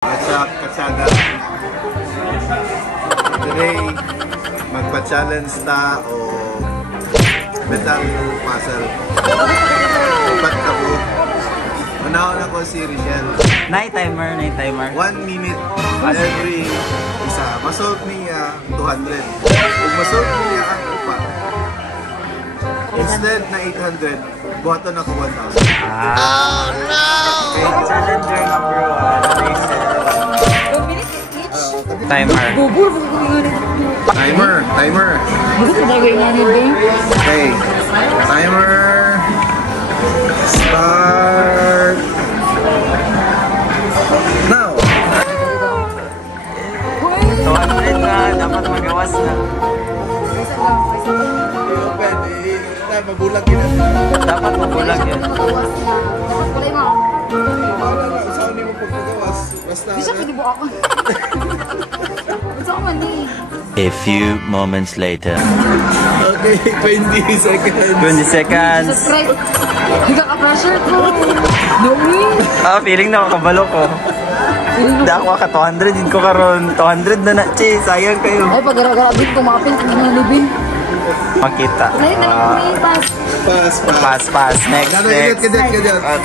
What's up, Katsada? Today, magpa-challenge ta o metal puzzle. Ba't ka po? Una-una ko si Richelle. Night timer. 1 minute every isa. Masolve niya 200. Kung masolve niya ang upa, instead na 800, buhaton ako 1,000. Oh no! Okay, challenger number 1, Rachel. Timer. Timer. Okay. Timer. Start. Now. 200 na, dapat magawas na. Mabulag yun. Dapat mabulag yan. Saan mo pagpagawas? Basta. Bisa kinibo ako. Gusto ko man eh. A few moments later. Okay, 20 seconds. 20 seconds. Subscribe. Nagkaka-pressure ko. No way. Feeling na makabalo ko. Hindi ako ka 200, din ko karon 200 na na, che, sayang kayo. Ay, pag-gara-gara din, tumapin, kumanalibin. Makita. Pass. Next.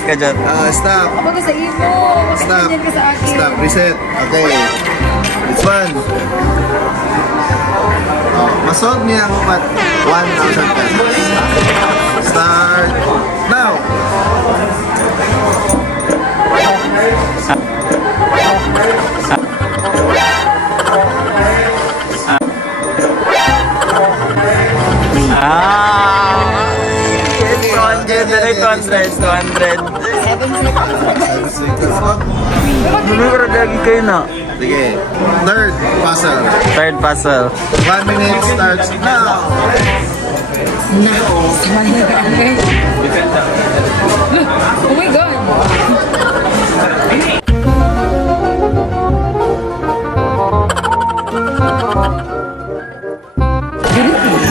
Kadyan. Stop. Kapag sa imo, makikita ka sa akin. Stop. Reset. Okay. It's fun. Masolve niya ang 1,000 pesos. Start. Now. $200. 7 seconds. Pero lagi kayo na. Sige. Third puzzle. 1 minute starts now. Oh my God. Oh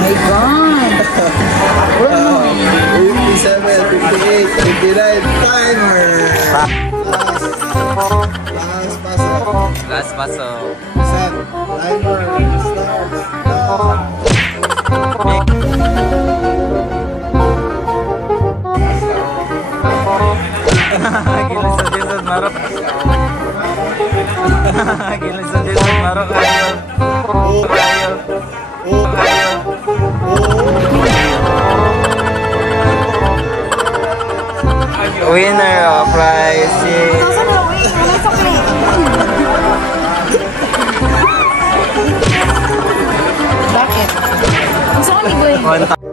my God. 57, 58, 59, timer! Last puzzle. Set, timer, start, now! Gilis-gilis marok. Gilis-gilis marok kayo. Winner of prize is... Bakit? Gusto ko ni Boy.